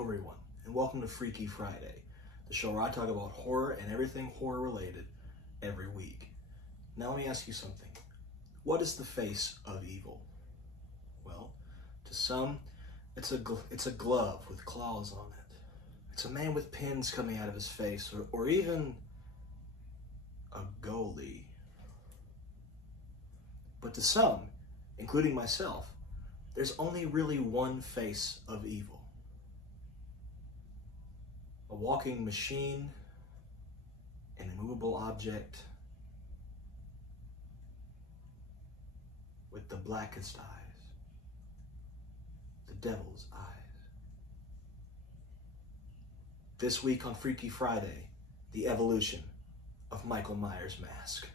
Hello everyone, and welcome to Freaky Friday, the show where I talk about horror and everything horror related every week. Now let me ask you something. What is the face of evil? Well, to some, it's a glove with claws on it. It's a man with pins coming out of his face, or even a goalie. But to some, including myself, there's only really one face of evil. A walking machine, an immovable object with the blackest eyes, the devil's eyes. This week on Freaky Friday, the evolution of Michael Myers' mask.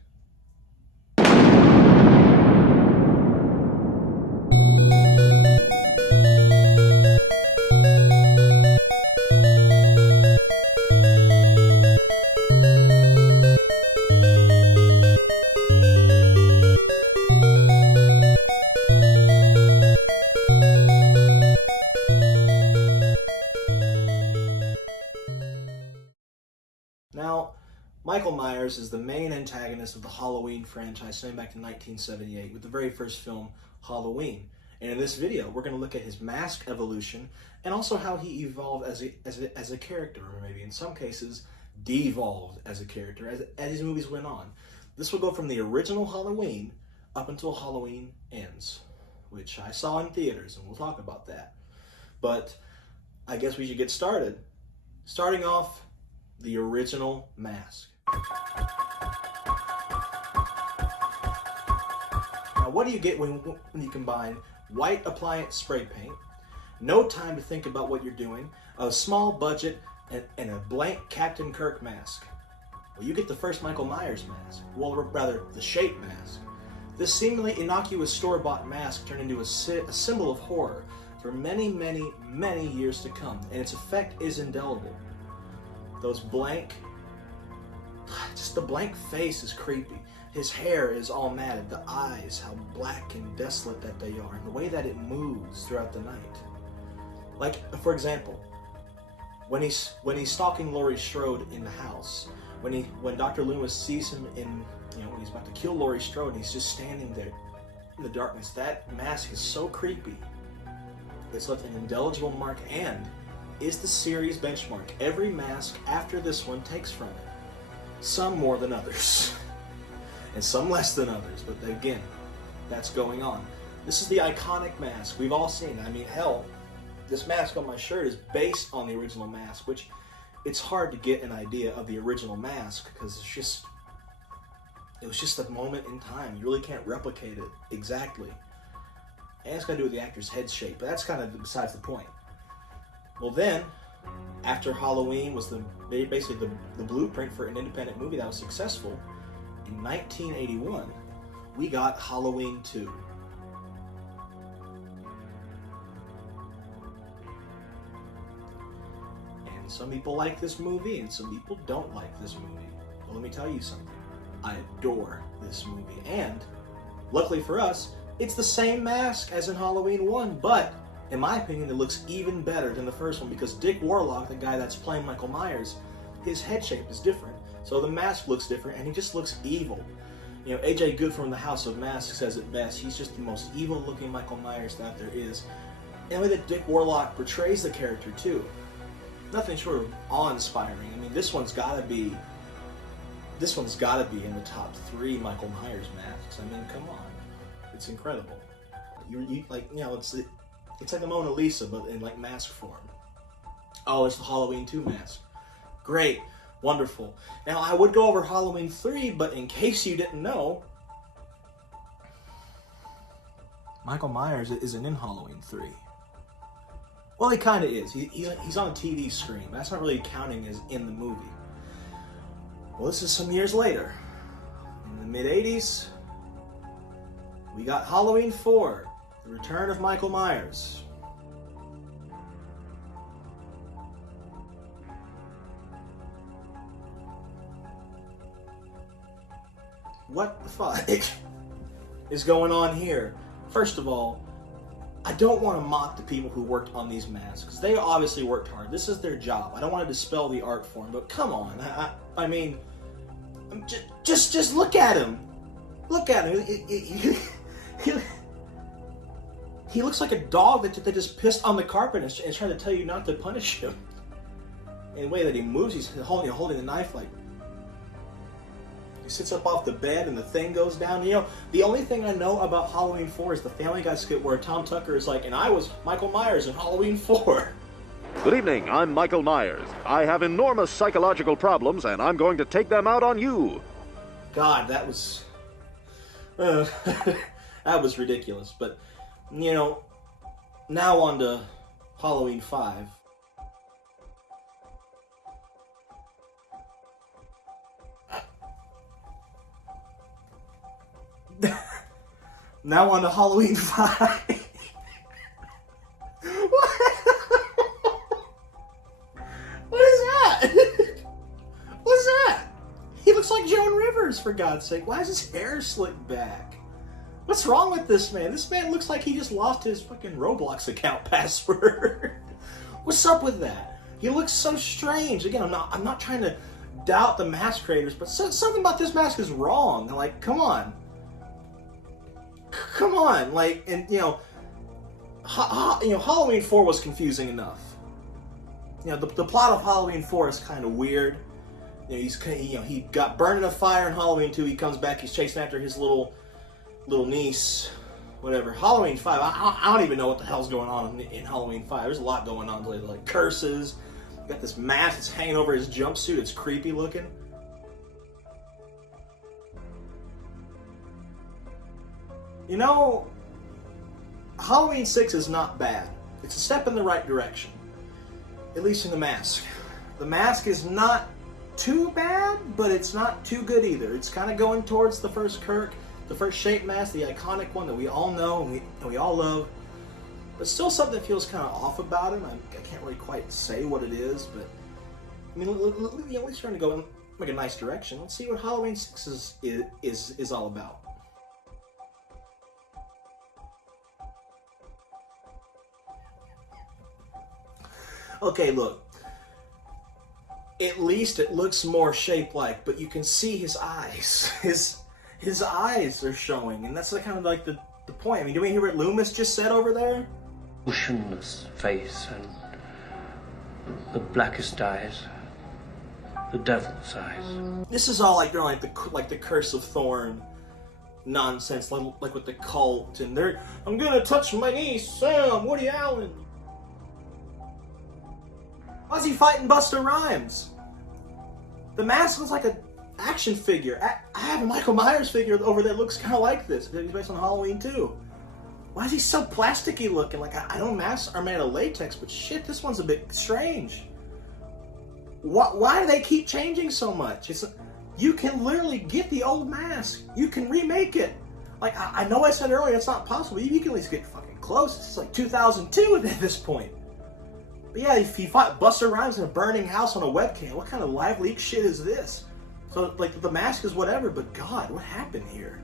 Now, Michael Myers is the main antagonist of the Halloween franchise starting back in 1978 with the very first film, Halloween. And in this video, we're going to look at his mask evolution and also how he evolved as a character, or maybe in some cases, devolved as a character as his movies went on. This will go from the original Halloween up until Halloween Ends, which I saw in theaters, and we'll talk about that. But I guess we should get started. Starting off, the original mask. Now, what do you get when you combine white appliance spray paint, no time to think about what you're doing, a small budget, and a blank Captain Kirk mask? Well, you get the first Michael Myers mask. Well, rather, the shape mask. This seemingly innocuous store-bought mask turned into a symbol of horror for many, many, many years to come, and its effect is indelible. Those just the blank face is creepy. His hair is all matted. The eyes, how black and desolate that they are, and the way that it moves throughout the night. Like, for example, when he's stalking Laurie Strode in the house, when Dr. Loomis sees him when he's about to kill Laurie Strode, and he's just standing there in the darkness. That mask is so creepy. It's left an indelible mark and is the series benchmark. Every mask after this one takes from it. Some more than others, and some less than others, but again, that's going on. This is the iconic mask we've all seen. I mean, hell, this mask on my shirt is based on the original mask, which it's hard to get an idea of the original mask because it was just a moment in time. You really can't replicate it exactly. And it's got to do with the actor's head shape, but that's kind of besides the point. Well then, after Halloween was basically the blueprint for an independent movie that was successful, in 1981, we got Halloween 2. And some people like this movie, and some people don't like this movie. But let me tell you something. I adore this movie. And, luckily for us, it's the same mask as in Halloween 1, but in my opinion, it looks even better than the first one because Dick Warlock, the guy that's playing Michael Myers, his head shape is different. So the mask looks different and he just looks evil. You know, A.J. Good from the House of Masks says it best. He's just the most evil looking Michael Myers that there is. And the way that Dick Warlock portrays the character too. Nothing short of awe-inspiring. I mean, this one's gotta be in the top 3 Michael Myers masks. I mean, come on. It's incredible. It's like the Mona Lisa, but in like mask form. Oh, it's the Halloween 2 mask. Great. Wonderful. Now, I would go over Halloween 3, but in case you didn't know, Michael Myers isn't in Halloween 3. Well, he kind of is. He's on a TV screen. That's not really counting as in the movie. Well, this is some years later. In the mid-'80s, we got Halloween 4. The Return of Michael Myers. What the fuck is going on here? First of all, I don't want to mock the people who worked on these masks, because they obviously worked hard. This is their job. I don't want to dispel the art form, but come on. I mean, just look at him. Look at him. He looks like a dog that they just pissed on the carpet and trying to tell you not to punish him. In the way that he moves, he's holding the knife like... He sits up off the bed and the thing goes down. You know, the only thing I know about Halloween 4 is the Family Guy skit where Tom Tucker is like, and I was Michael Myers in Halloween 4. Good evening, I'm Michael Myers. I have enormous psychological problems and I'm going to take them out on you. God, that was... that was ridiculous. But, you know, now on to Halloween 5. Now on to Halloween 5. What is that? What's that? He looks like Joan Rivers, for God's sake. Why is his hair slicked back? What's wrong with this man? This man looks like he just lost his fucking Roblox account password. What's up with that? He looks so strange. Again, I'm not trying to doubt the mask creators, but something about this mask is wrong. Like, come on. Come on, like, and you know, Halloween 4 was confusing enough. You know, the plot of Halloween 4 is kind of weird. You know, he got burned in a fire in Halloween 2. He comes back. He's chasing after his little niece, whatever. Halloween 5. I don't even know what the hell's going on in Halloween 5. There's a lot going on. Like curses. Got this mask that's hanging over his jumpsuit. It's creepy looking. You know, Halloween 6 is not bad. It's a step in the right direction. At least in the mask. The mask is not too bad, but it's not too good either. It's kind of going towards the first Kirk, the first shape mask, the iconic one that we all know and we all love. But still something feels kind of off about him. I can't really quite say what it is, but I mean, at least trying to go in like a nice direction. Let's see what Halloween 6 is all about. Okay, look. At least it looks more shape-like, but you can see his eyes. His eyes are showing, and that's kind of like the point. I mean, do we hear what Loomis just said over there? Motionless face and the blackest eyes, the devil's eyes. This is all like they're like the Curse of Thorn nonsense, like with the cult, and they're I'm gonna touch my niece, Sam, Woody Allen. Why is he fighting Busta Rhymes? The mask looks like an action figure. I have a Michael Myers figure over there that looks kind of like this. He's based on Halloween 2. Why is he so plasticky looking? Like, I know masks are made of latex, but shit, this one's a bit strange. Why do they keep changing so much? You can literally get the old mask. You can remake it. Like, I know I said earlier it's not possible. You can at least get fucking close. It's like 2002 at this point. But yeah, if he fought Busta Rhymes in a burning house on a webcam, what kind of live leak shit is this? So, like, the mask is whatever, but God, what happened here?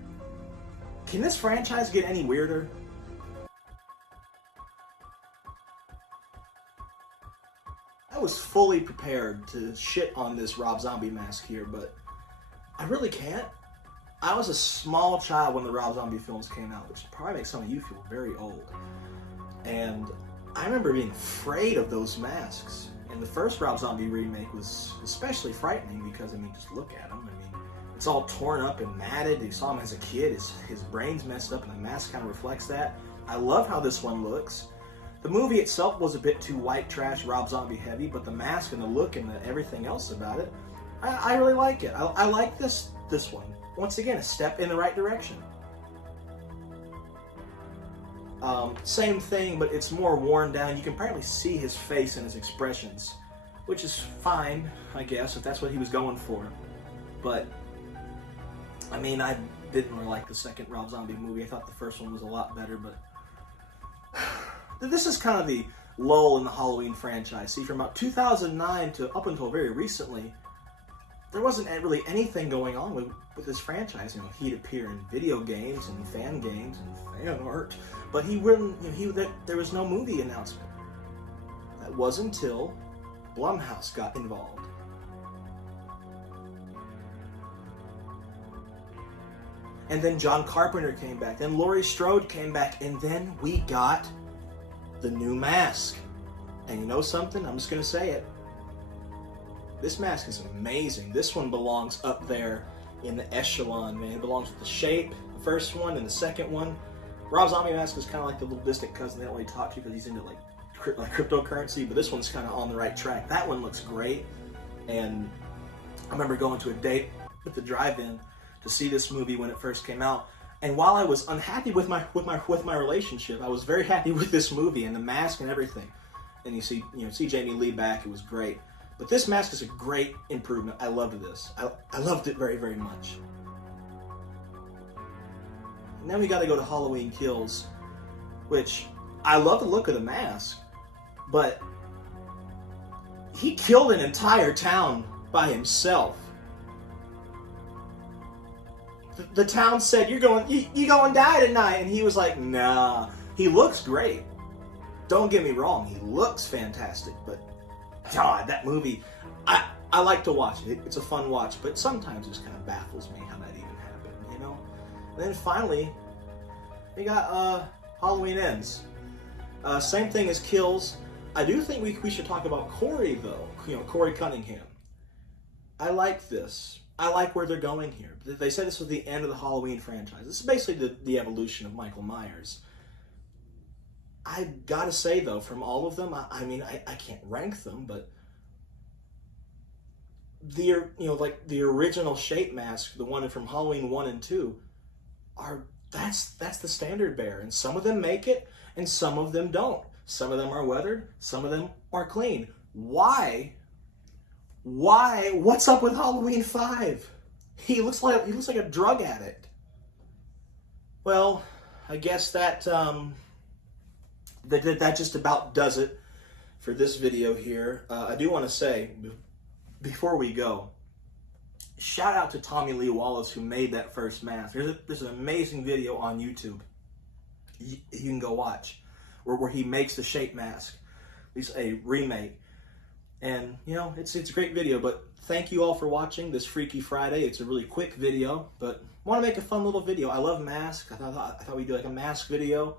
Can this franchise get any weirder? I was fully prepared to shit on this Rob Zombie mask here, but I really can't. I was a small child when the Rob Zombie films came out, which probably makes some of you feel very old. And I remember being afraid of those masks. And the first Rob Zombie remake was especially frightening because, I mean, just look at him. I mean, it's all torn up and matted. You saw him as a kid. His brain's messed up and the mask kind of reflects that. I love how this one looks. The movie itself was a bit too white trash, Rob Zombie heavy, but the mask and the look and everything else about it, I really like it. I like this one. Once again, a step in the right direction. Same thing, but it's more worn down. You can probably see his face and his expressions, which is fine, I guess, if that's what he was going for. But, I mean, I didn't really like the second Rob Zombie movie. I thought the first one was a lot better, but this is kind of the lull in the Halloween franchise. See, from about 2009 to up until very recently, there wasn't really anything going on with this franchise. You know, he'd appear in video games and fan games and fan art, but he wouldn't. You know, there was no movie announcement. That wasn't until Blumhouse got involved. And then John Carpenter came back, then Laurie Strode came back, and then we got the new mask. And you know something? I'm just going to say it. This mask is amazing. This one belongs up there in the echelon, man. It belongs with the Shape, the first one, and the second one. Rob Zombie mask is kind of like the little distant cousin they don't really talk to because he's into like cryptocurrency, but this one's kind of on the right track. That one looks great. And I remember going to a date at the drive-in to see this movie when it first came out. And while I was unhappy with my relationship, I was very happy with this movie and the mask and everything. And you see Jamie Lee back. It was great. But this mask is a great improvement. I loved this. I loved it very, very much. And then we got to go to Halloween Kills, which I love the look of the mask, but he killed an entire town by himself. The town said, "You go and die tonight," and he was like, "Nah." He looks great. Don't get me wrong, he looks fantastic, but God, that movie, I like to watch it. It's a fun watch, but sometimes it just kind of baffles me how that even happened, you know? And then finally, we got Halloween Ends. Same thing as Kills. I do think we should talk about Corey, though. You know, Corey Cunningham. I like this. I like where they're going here. They said this was the end of the Halloween franchise. This is basically the evolution of Michael Myers. I gotta say, though, from all of them, I mean, I can't rank them, but the original Shape mask, the one from Halloween 1 and 2, that's the standard bearer. And some of them make it, and some of them don't. Some of them are weathered, some of them are clean. Why? What's up with Halloween 5? He looks like a drug addict. Well, I guess that just about does it for this video here. I do want to say, before we go, shout out to Tommy Lee Wallace who made that first mask. There's an amazing video on YouTube you can go watch where he makes the Shape mask. It's a remake. And, you know, it's a great video, but thank you all for watching this Freaky Friday. It's a really quick video, but I want to make a fun little video. I love masks. I thought we'd do like a mask video.